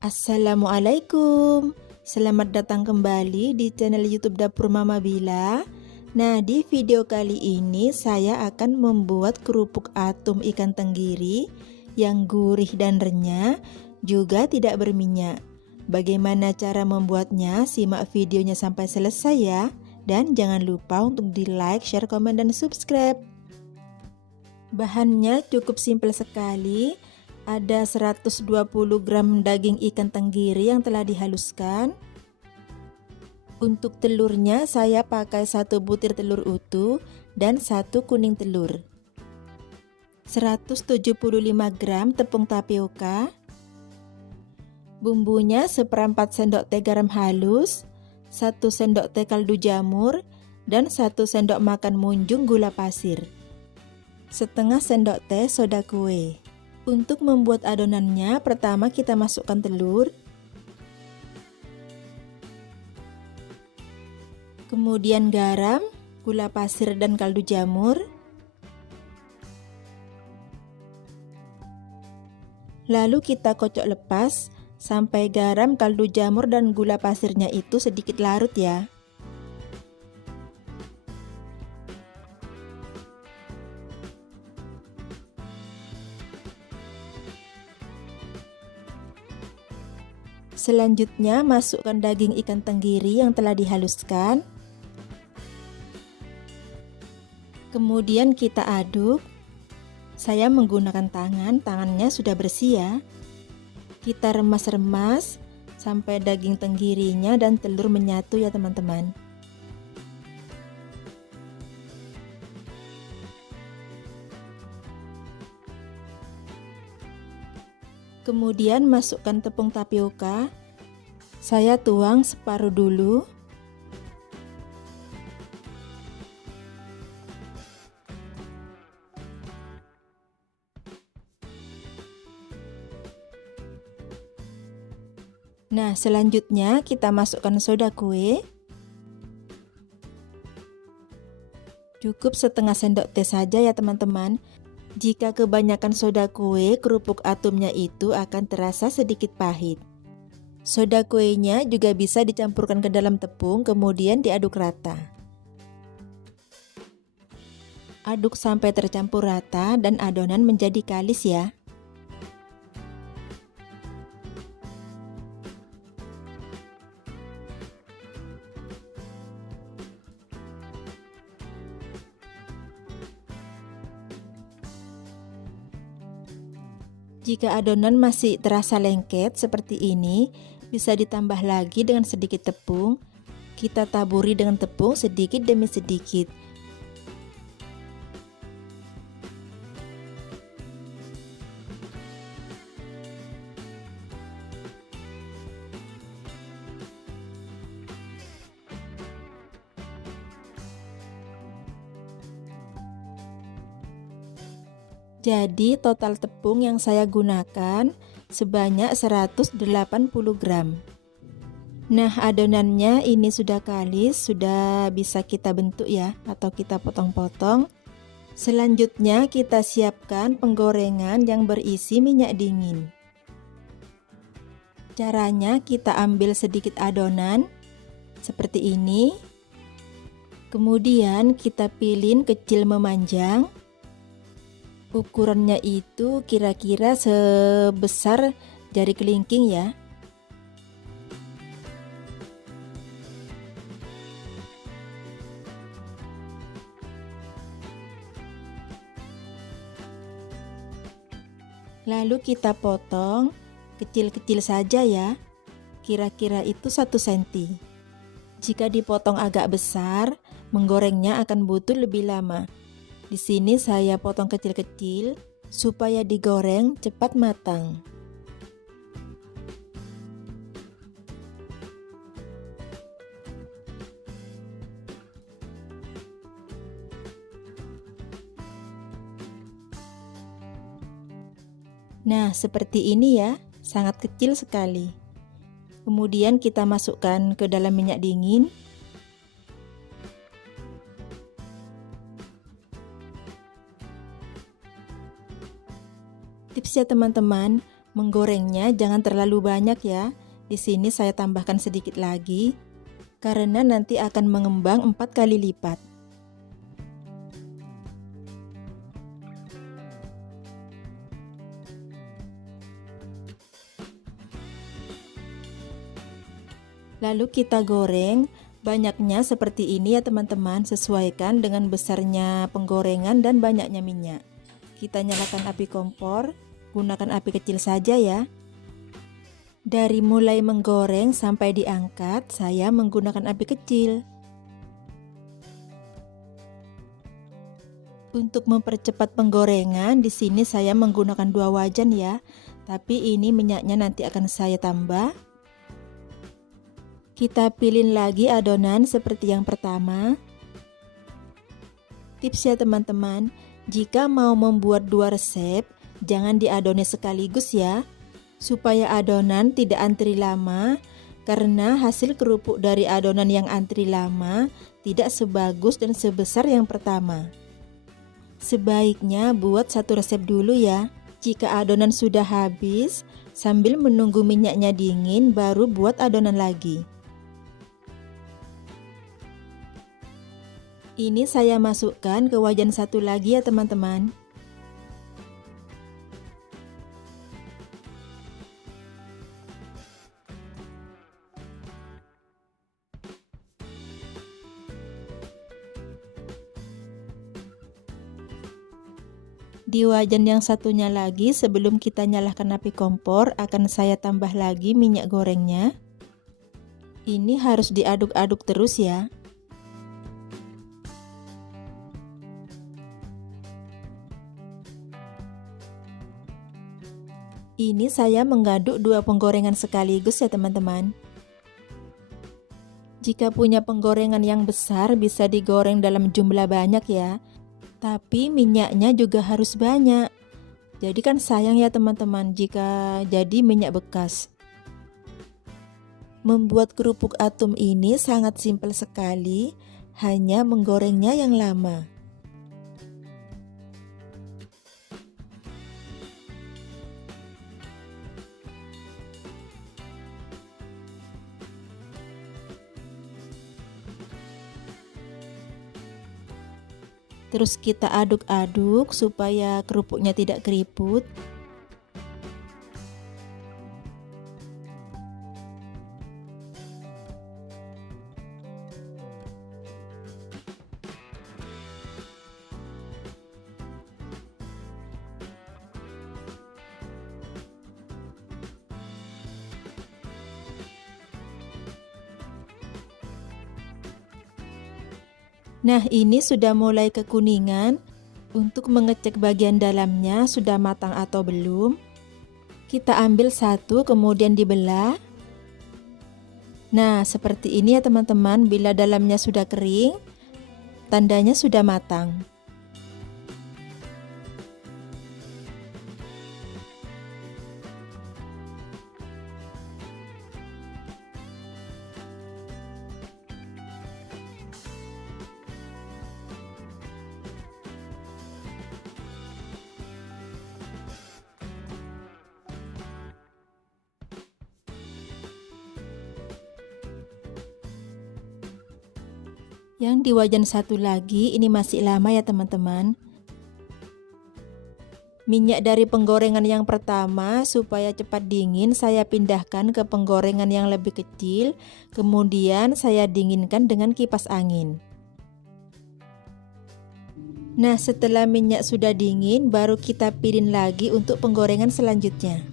Assalamualaikum, selamat datang kembali di channel YouTube Dapur Mama Bila. Nah, di video kali ini saya akan membuat kerupuk atum ikan tenggiri yang gurih dan renyah, juga tidak berminyak. Bagaimana cara membuatnya? Simak videonya sampai selesai ya. Dan jangan lupa untuk di like, share, komen, dan subscribe. Bahannya cukup simpel sekali. Ada 120 gram daging ikan tenggiri yang telah dihaluskan. Untuk telurnya saya pakai 1 butir telur utuh dan 1 kuning telur. 175 gram tepung tapioka. Bumbunya seperempat sendok teh garam halus, 1 sendok teh kaldu jamur, dan 1 sendok makan munjung gula pasir. Setengah sendok teh soda kue. Untuk membuat adonannya, pertama kita masukkan telur, kemudian garam, gula pasir, dan kaldu jamur. Lalu kita kocok lepas sampai garam, kaldu jamur, dan gula pasirnya itu sedikit larut ya. Selanjutnya masukkan daging ikan tenggiri yang telah dihaluskan. Kemudian kita aduk. Saya menggunakan tangannya sudah bersih ya. Kita remas-remas sampai daging tenggirinya dan telur menyatu ya teman-teman. Kemudian masukkan tepung tapioka. Saya tuang separuh dulu. Nah, selanjutnya kita masukkan soda kue. Cukup setengah sendok teh saja ya teman-teman. Jika kebanyakan soda kue, kerupuk atumnya itu akan terasa sedikit pahit. Soda kuenya juga bisa dicampurkan ke dalam tepung, kemudian diaduk rata. Aduk sampai tercampur rata dan adonan menjadi kalis ya. Jika adonan masih terasa lengket seperti ini, bisa ditambah lagi dengan sedikit tepung. Kita taburi dengan tepung sedikit demi sedikit. Jadi total tepung yang saya gunakan sebanyak 180 gram. Nah, adonannya ini sudah kalis, sudah bisa kita bentuk ya, atau kita potong-potong. Selanjutnya kita siapkan penggorengan yang berisi minyak dingin. Caranya kita ambil sedikit adonan seperti ini. Kemudian kita pilih kecil memanjang. Ukurannya itu kira-kira sebesar jari kelingking ya. Lalu kita potong kecil-kecil saja ya. Kira-kira itu 1 cm. Jika dipotong agak besar, menggorengnya akan butuh lebih lama. Di sini saya potong kecil-kecil supaya digoreng cepat matang. Nah, seperti ini ya, sangat kecil sekali. Kemudian kita masukkan ke dalam minyak dingin. Tips ya teman-teman, Menggorengnya jangan terlalu banyak ya. Di sini saya tambahkan sedikit lagi karena nanti akan mengembang 4 kali lipat. Lalu kita goreng, banyaknya seperti ini ya teman-teman, sesuaikan dengan besarnya penggorengan dan banyaknya minyak. Kita nyalakan api kompor, gunakan api kecil saja ya. Dari mulai menggoreng sampai diangkat, saya menggunakan api kecil. Untuk mempercepat penggorengan, di sini saya menggunakan 2 wajan ya. Tapi ini minyaknya nanti akan saya tambah. Kita pilih lagi adonan seperti yang pertama. Tips ya teman-teman, jika mau membuat 2 resep, jangan diadoni sekaligus ya, supaya adonan tidak antri lama, karena hasil kerupuk dari adonan yang antri lama tidak sebagus dan sebesar yang pertama. Sebaiknya buat 1 resep dulu ya. Jika adonan sudah habis, sambil menunggu minyaknya dingin baru buat adonan lagi. Ini saya masukkan ke wajan satu lagi ya teman-teman. Di wajan yang satunya lagi, sebelum kita nyalakan api kompor, akan saya tambah lagi minyak gorengnya. Ini harus diaduk-aduk terus ya. Ini saya mengaduk 2 penggorengan sekaligus ya teman-teman. Jika punya penggorengan yang besar bisa digoreng dalam jumlah banyak ya. Tapi minyaknya juga harus banyak. Jadi kan sayang ya teman-teman jika jadi minyak bekas. Membuat kerupuk atum ini sangat simpel sekali, hanya menggorengnya yang lama. Terus kita aduk-aduk supaya kerupuknya tidak keriput. Nah, ini sudah mulai kekuningan. Untuk mengecek bagian dalamnya sudah matang atau belum, kita ambil satu kemudian dibelah. Nah, seperti ini ya teman-teman. Bila dalamnya sudah kering, tandanya sudah matang. Yang di wajan satu lagi ini masih lama ya teman-teman. Minyak dari penggorengan yang pertama supaya cepat dingin saya pindahkan ke penggorengan yang lebih kecil. Kemudian saya dinginkan dengan kipas angin. Nah, setelah minyak sudah dingin baru kita piring lagi untuk penggorengan selanjutnya.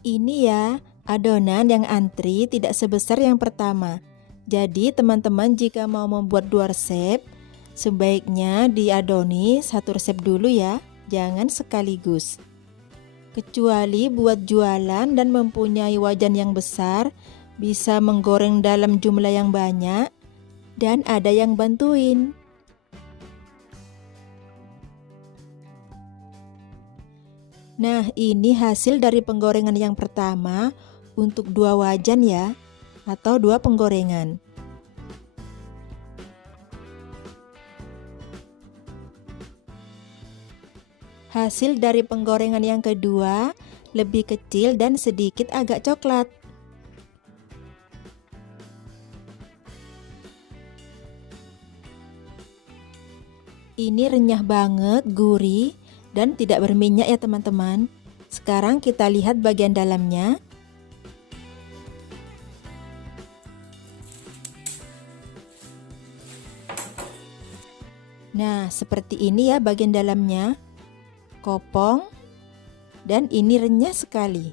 Ini ya, adonan yang antri tidak sebesar yang pertama. Jadi teman-teman jika mau membuat 2 resep, sebaiknya diadoni 1 resep dulu ya, jangan sekaligus. Kecuali buat jualan dan mempunyai wajan yang besar, bisa menggoreng dalam jumlah yang banyak, dan ada yang bantuin. Nah, ini hasil dari penggorengan yang pertama untuk 2 wajan ya, atau 2 penggorengan. Hasil dari penggorengan yang kedua lebih kecil dan sedikit agak coklat. Ini renyah banget, gurih, dan tidak berminyak ya teman-teman. Sekarang kita lihat bagian dalamnya. Nah, seperti ini ya bagian dalamnya. Kopong, dan ini renyah sekali.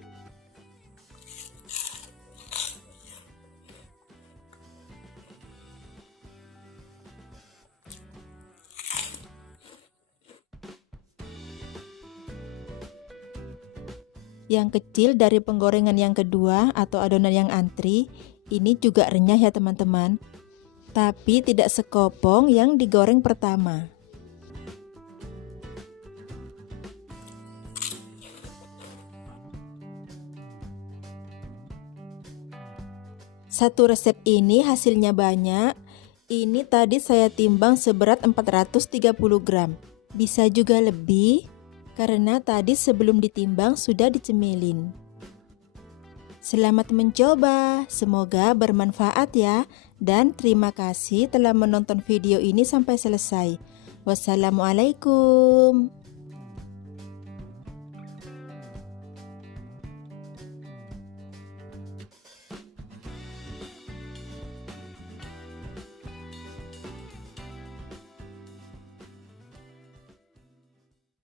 Yang kecil dari penggorengan yang kedua atau adonan yang antri, ini juga renyah ya teman-teman. Tapi tidak sekopong yang digoreng pertama. Satu resep ini hasilnya banyak. Ini tadi saya timbang seberat 430 gram. Bisa juga lebih. Karena tadi sebelum ditimbang sudah dicemilin. Selamat mencoba, semoga bermanfaat ya. Dan terima kasih telah menonton video ini sampai selesai. Wassalamualaikum.